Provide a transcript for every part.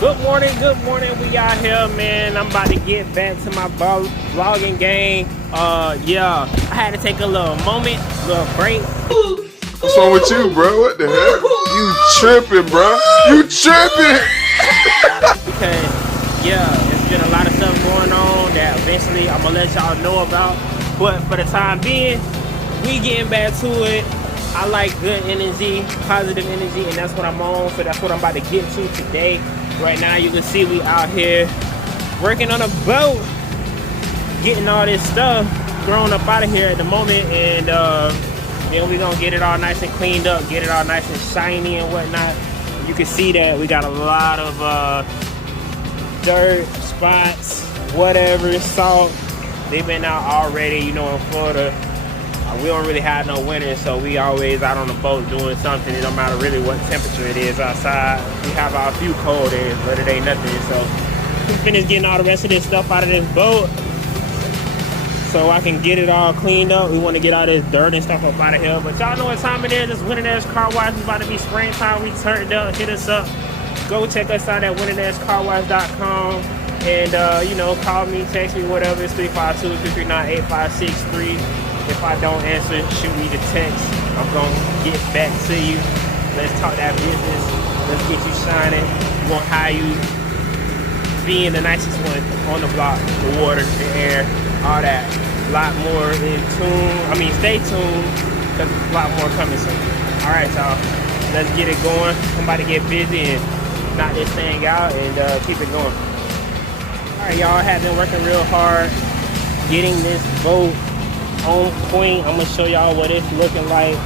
Good morning, we out here, man. I'm about to get back to my vlogging game. Yeah, I had to take a little moment, little break. What's wrong with you, bro? What the heck? You tripping, bro. You tripping. Because, yeah, there's been a lot of stuff going on that eventually I'm gonna let y'all know about. But for the time being, we getting back to it. I like good energy, positive energy, and that's what I'm on. So that's what I'm about to get to today. Right now, you can see we out here working on a boat, getting all this stuff thrown up out of here at the moment, and then we gonna get it all nice and cleaned up, get it all nice and shiny and whatnot. You can see that we got a lot of dirt spots, whatever, salt. They've been out already, you know, in Florida. We don't really have no winter, so we always out on the boat doing something. It don't matter really what temperature it is outside. We have our few cold days, but it ain't nothing. So we finished getting all the rest of this stuff out of this boat so I can get it all cleaned up. We want to get all this dirt and stuff up out of here. But y'all know what time it is. It's Winning Edge Carwash. It's about to be springtime. We turned up. Hit us up. Go check us out at winningedgecarwash.com. And, you know, call me, text me, whatever. It's 352-339-8563. If I don't answer, shoot me the text. I'm going to get back to you. Let's talk that business. Let's get you shining. We want to hire you being the nicest one on the block, the water, the air, all that. A lot more in tune. I mean, stay tuned, because a lot more coming soon. All right, y'all. Let's get it going. I'm about to get busy and knock this thing out and keep it going. All right, y'all. I have been working real hard getting this boat on point. I'm gonna show y'all what it's looking like.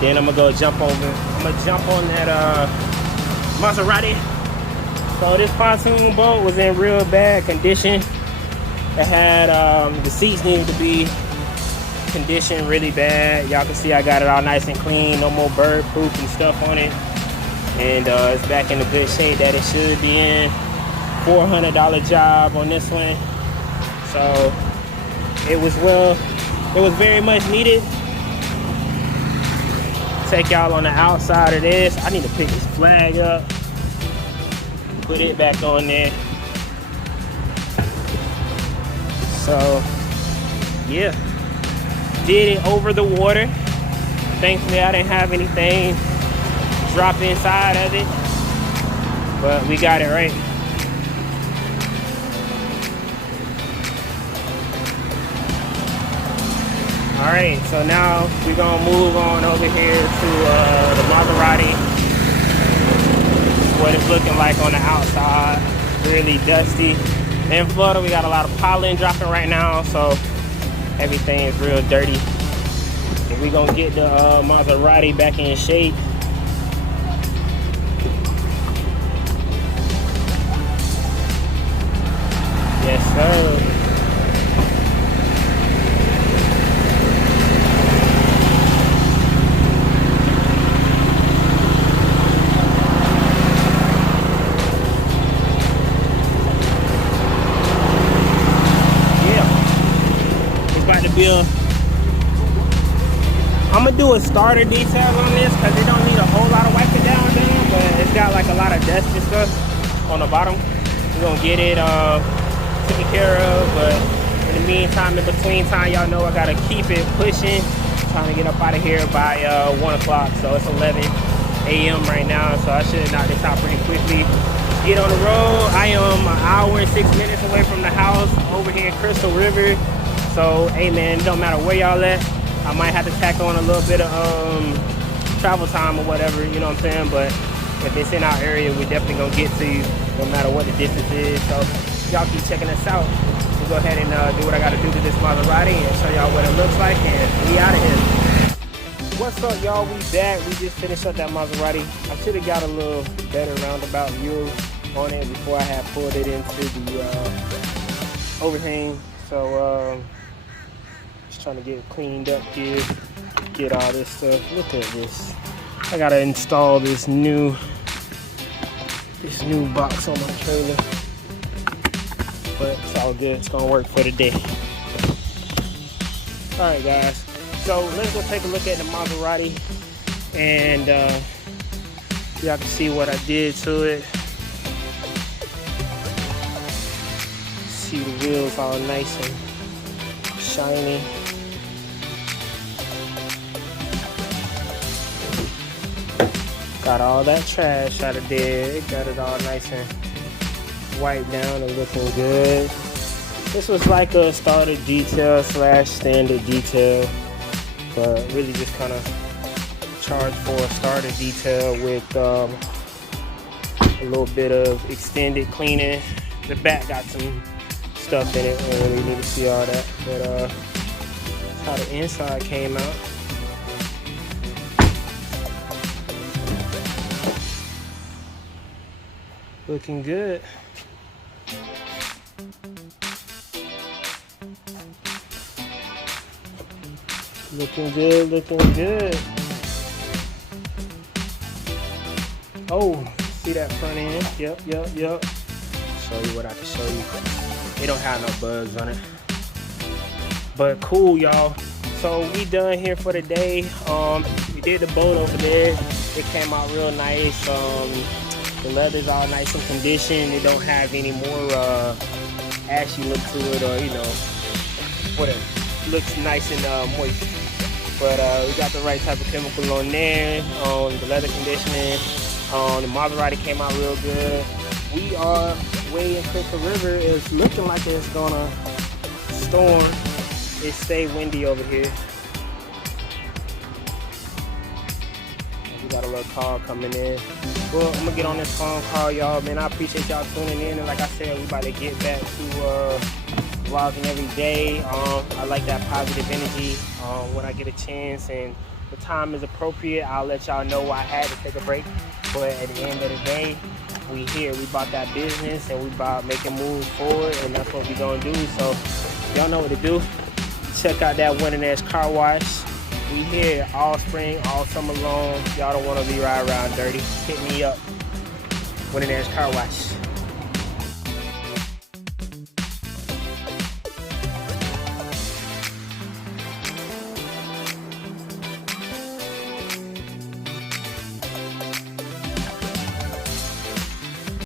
Then I'm gonna go jump over. I'm gonna jump on that Maserati. So this pontoon boat was in real bad condition. It had the seats needed to be conditioned really bad. Y'all can see I got it all nice and clean. No more bird poop and stuff on it. And it's back in the good shape that it should be in. $400 job on this one. So it was very much needed. Take y'all on the outside of this. I need to pick this flag up, put it back on there. So, yeah, did it over the water. Thankfully, I didn't have anything drop inside of it, but we got it right. Alright, so now we're gonna move on over here to the Maserati. What it's looking like on the outside. Really dusty. In Florida, we got a lot of pollen dropping right now, so everything is real dirty. And we're gonna get the Maserati back in shape. Yes, sir. I'm gonna do a starter detail on this because it don't need a whole lot of wiping down, but it's got like a lot of dust and stuff on the bottom. We're gonna get it taken care of, but in the meantime, in between time, y'all know I gotta keep it pushing. Trying to get up out of here by 1 o'clock, so it's 11 a.m. right now, so I should knock this out pretty quickly. Get on the road. I am an hour and 6 minutes away from the house over here in Crystal River. So, hey man, it don't matter where y'all at. I might have to tack on a little bit of travel time or whatever, you know what I'm saying? But if it's in our area, we're definitely gonna get to you no matter what the distance is. So y'all keep checking us out. We'll go ahead and do what I gotta do to this Maserati and show y'all what it looks like, and we out of here. What's up, y'all? We back. We just finished up that Maserati. I should have got a little better roundabout view on it before I had pulled it into the overhang. So just trying to get it cleaned up here, get all this stuff. Look at this. I gotta install this new box on my trailer, but it's all good. It's gonna work for the day. All right, guys. So let's go take a look at the Maserati, and y'all can see what I did to it. see the wheels all nice and shiny. Got all that trash out of there. Got it all nice and wiped down and looking good. This was like a starter detail slash standard detail, but really just kind of charged for a starter detail with a little bit of extended cleaning. The back got some stuff in it, I don't really need to see all that, but that's how the inside came out. Looking good. Looking good, looking good. Oh, see that front end? Yep. Show you what I can show you. They don't have no bugs on it. But cool, y'all. So we done here for the day. We did the boat over there. It came out real nice. The leather's all nice and conditioned. It don't have any more ashy look to it, or whatever. Looks nice and moist. But we got the right type of chemical on there. The leather conditioning. The Maserati came out real good. We are way in Crystal River. It's looking like it's gonna storm. It stay windy over here. We got a little call coming in. Well, I'm gonna get on this phone call, y'all. Man, I appreciate y'all tuning in. And like I said, we about to get back to vlogging every day. I like that positive energy when I get a chance, and the time is appropriate. I'll let y'all know I had to take a break. But at the end of the day, we here. We bought that business, and we about making moves forward, and that's what we gonna do. So y'all know what to do. Check out that Winning Edge Carwash. We here all spring, all summer long. Y'all don't want to be riding around dirty. Hit me up. Winning Edge Carwash.